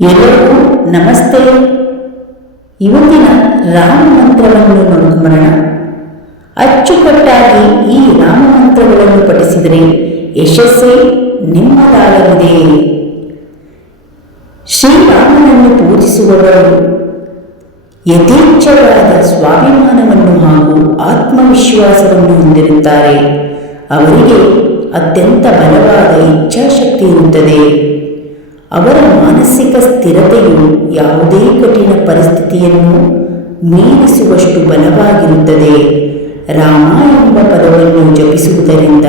ಎಲ್ಲರಿಗೂ ನಮಸ್ತೆ. ಇವತ್ತಿನ ರಾಮ ಮಂತ್ರವನ್ನು ಅಚ್ಚುಕಟ್ಟಾಗಿ ಈ ರಾಮ ಪಠಿಸಿದರೆ ಯಶಸ್ಸೇ ನಿಮ್ಮದಾಗಲಿದೆ. ಶ್ರೀರಾಮನನ್ನು ಪೂಜಿಸುವವರು ಯಥೇಚ್ಛವಾದ ಸ್ವಾಭಿಮಾನವನ್ನು ಹಾಗೂ ಆತ್ಮವಿಶ್ವಾಸವನ್ನು ಹೊಂದಿರುತ್ತಾರೆ. ಅವರಿಗೆ ಅತ್ಯಂತ ಬಲವಾದ ಇಚ್ಛಾಶಕ್ತಿ ಇರುತ್ತದೆ. ಅವರ ಮಾನಸಿಕ ಸ್ಥಿರತೆಯು ಯಾವುದೇ ಕಠಿಣ ಪರಿಸ್ಥಿತಿಯನ್ನು ಮೀರಿಸುವಷ್ಟು ಬಲವಾಗಿರುತ್ತದೆ. ರಾಮ ಎಂಬ ಪದವನ್ನು ಜಪಿಸುವುದರಿಂದ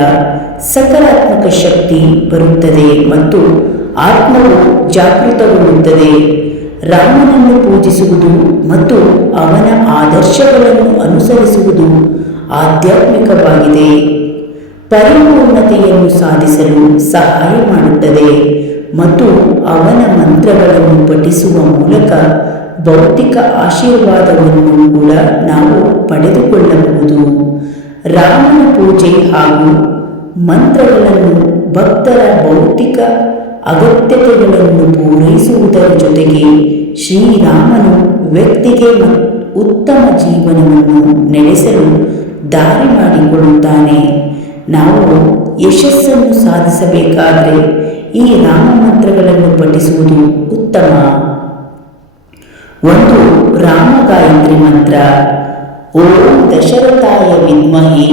ಸಕಾರಾತ್ಮಕ ಶಕ್ತಿ ಬರುತ್ತದೆ ಮತ್ತು ಆತ್ಮವು ಜಾಗೃತಗೊಳ್ಳುತ್ತದೆ. ರಾಮನನ್ನು ಪೂಜಿಸುವುದು ಮತ್ತು ಅವನ ಆದರ್ಶಗಳನ್ನು ಅನುಸರಿಸುವುದು ಆಧ್ಯಾತ್ಮಿಕವಾಗಿದೆ. ಪರಿಪೂರ್ಣತೆಯನ್ನು ಸಾಧಿಸಲು ಸಹಾಯ ಮಾಡುತ್ತದೆ. ಮತ್ತು ಅವನ ಮಂತ್ರಗಳನ್ನು ಪಠಿಸುವ ಮೂಲಕ ಭೌತಿಕ ಆಶೀರ್ವಾದವನ್ನು ಕೂಡ ನಾವು ಪಡೆದುಕೊಳ್ಳಬಹುದು. ರಾಮನ ಪೂಜೆ ಹಾಗೂ ಮಂತ್ರಗಳನ್ನು ಭಕ್ತರ ಭೌತಿಕ ಅಗತ್ಯತೆಗಳನ್ನು ಪೂರೈಸುವುದರ ಜೊತೆಗೆ ಶ್ರೀರಾಮನು ವ್ಯಕ್ತಿಗೆ ಉತ್ತಮ ಜೀವನವನ್ನು ನಡೆಸಲು ದಾರಿ ಮಾಡಿಕೊಳ್ಳುತ್ತಾನೆ ನಾವು ಯಶಸ್ಸನ್ನು ಸಾಧಿಸಬೇಕಾದರೆ ಈ ರಾಮ ಮಂತ್ರಗಳನ್ನು ಪಠಿಸುವುದು ಉತ್ತಮ. ಒಂದು ರಾಮ ಗಾಯತ್ರಿ ಮಂತ್ರ, ಓಂ ದಶರಥಾಯ ವಿದ್ಮಹಿ,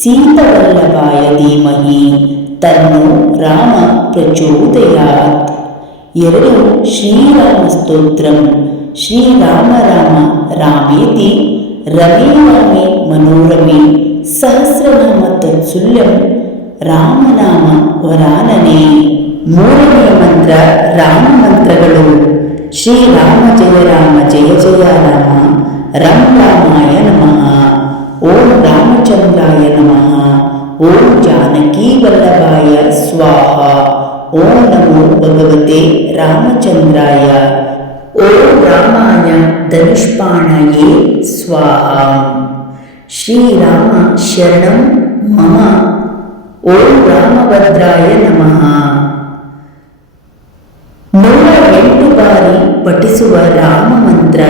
ಸೀತವಲ್ಲಭಾಯ ಧೀಮಹಿ, ತನ್ನು ರಾಮ ಪ್ರಚೋದಯಾತ್. ಎರಡು ಶ್ರೀರಾಮ ಸ್ತೋತ್ರಂ ಶ್ರೀರಾಮ ರಾಮ ರಾಮೇತಿ, ರಮೇ ರಾಮೇ ಮನೋರಮೆ ಸಹಸ್ರನಾಮ ತತ್ಸುಲ್ಯಂ ರಾಮನಾಮ ವರಾನನೆ. ಮೂರನೆಯ ಮಂತ್ರ ರಾಮ ಮಂತ್ರಗಳು ಶ್ರೀರಾಮ ಜಯ ರಾಮ ಜಯ ಜಯ ರಾಮ ರಂ ರಾಮಾಯ ನಮಃ ಓಂ ರಾಮಚಂದ್ರಾಯ ನಮಃ ಓಂ ಜಾನಕಿ ವಲ್ಲಭಾಯ ಸ್ವಾಹ ಓಂ ನಮೋ ಭಗವತೆ ರಾಮಚಂದ್ರಾಯ ಓಂ ರಾಮಾಯ ಧನುಷ್ಪಾಣಯೇ ಸ್ವಾಹ ಶ್ರೀರಾಮ ಶರಣಂ ಮಮ ಓಂ ರಾಮಭದ್ರಾಯ ನಮಃ ನೂರ ಎಂಟು ಬಾರಿ ಪಠಿಸುವ ರಾಮ ಮಂತ್ರ.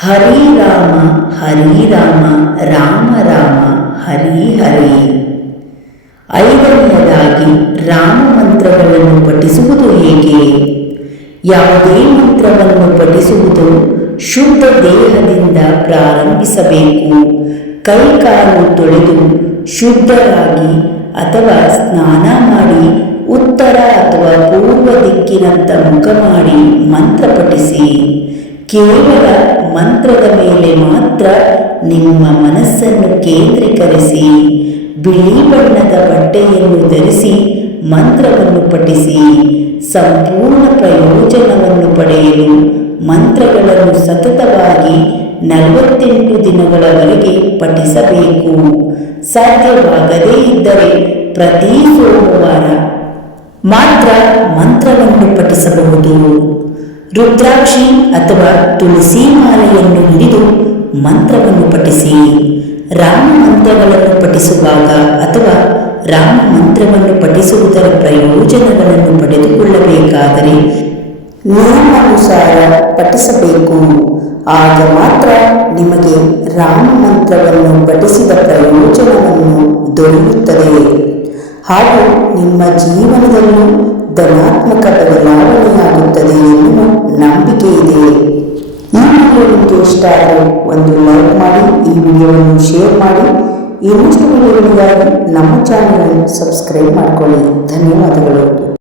ಹರಿ ರಾಮ ಹರಿ ರಾಮ ರಾಮ ರಾಮ, ಹರಿ ಹರಿ. ಐದನೆಯದಾಗಿ ರಾಮ ಮಂತ್ರಗಳನ್ನು ಪಠಿಸುವುದು ಹೇಗೆ? ಯಾವುದೇ ಮಂತ್ರವನ್ನು ಪಠಿಸುವುದು ಶುದ್ಧ ದೇಹದಿಂದ ಪ್ರಾರಂಭಿಸಬೇಕು. ಕೈಕಾಲು ತೊಳೆದು ಶುದ್ಧರಾಗಿ ಅಥವಾ ಸ್ನಾನ ಮಾಡಿ ಉತ್ತರ ಅಥವಾ ಪೂರ್ವ ದಿಕ್ಕಿನತ್ತ ಮುಖ ಮಾಡಿ ಮಂತ್ರ ಪಠಿಸಿ ಕೇವಲ ಮಂತ್ರದ ಮೇಲೆ ಮಾತ್ರ ನಿಮ್ಮ ಮನಸ್ಸನ್ನು ಕೇಂದ್ರೀಕರಿಸಿ. ಬಿಳಿ ಬಣ್ಣದ ಬಟ್ಟೆಯನ್ನು ಧರಿಸಿ ಮಂತ್ರವನ್ನು ಪಠಿಸಿ. ಸಂಪೂರ್ಣ ಪ್ರಯೋಜನವನ್ನು ಪಡೆಯಲು ಮಂತ್ರಗಳನ್ನು ಸತತವಾಗಿ ನಲವತ್ತೆಂಟು ದಿನಗಳವರೆಗೆ ಪಠಿಸಬೇಕು. ಸಾಧ್ಯವಾಗದೇ ಇದ್ದರೆ ಪ್ರತಿ ಸೋಮವಾರ ಮಾತ್ರ ಮಂತ್ರವನ್ನು ಪಠಿಸಬಹುದು. ರುದ್ರಾಕ್ಷಿ ಅಥವಾ ತುಳಸಿ ಮಾಲೆಯನ್ನು ಹಿಡಿದು ಮಂತ್ರವನ್ನು ಪಠಿಸಿ. ರಾಮ ಮಂತ್ರಗಳನ್ನು ಪಠಿಸುವಾಗ ಅಥವಾ ರಾಮ ಮಂತ್ರವನ್ನು ಪಠಿಸುವುದರ ಪ್ರಯೋಜನಗಳನ್ನು ಪಡೆದುಕೊಳ್ಳಬೇಕಾದರೆ ನಿಯಮಾನುಸಾರ ಪಠಿಸಬೇಕು. ಆಗ ಮಾತ್ರ ನಿಮಗೆ ರಾಮ ಮಂತ್ರವನ್ನು ಪಠಿಸಿದ ಪ್ರಯೋಜನವನ್ನು ದೊರೆಯುತ್ತದೆ. ಹಾಗೂ ನಿಮ್ಮ ಜೀವನದಲ್ಲೂ ಧನಾತ್ಮಕ ಬದಲಾವಣೆಯಾಗುತ್ತದೆ ಎನ್ನುವ ನಂಬಿಕೆ ಇದೆ. ಈ ವಿಡಿಯೋ ನಿಮಗೆ ಇಷ್ಟ ಆದರೆ ಒಂದು ಲೈಕ್ ಮಾಡಿ, ಈ ವಿಡಿಯೋವನ್ನು ಶೇರ್ ಮಾಡಿ. ಇನ್ನಷ್ಟು ವಿಡಿಯೋಗಳಿಗಾಗಿ ನಮ್ಮ ಚಾನಲನ್ನು ಸಬ್ಸ್ಕ್ರೈಬ್ ಮಾಡಿಕೊಳ್ಳಿ. ಧನ್ಯವಾದಗಳು.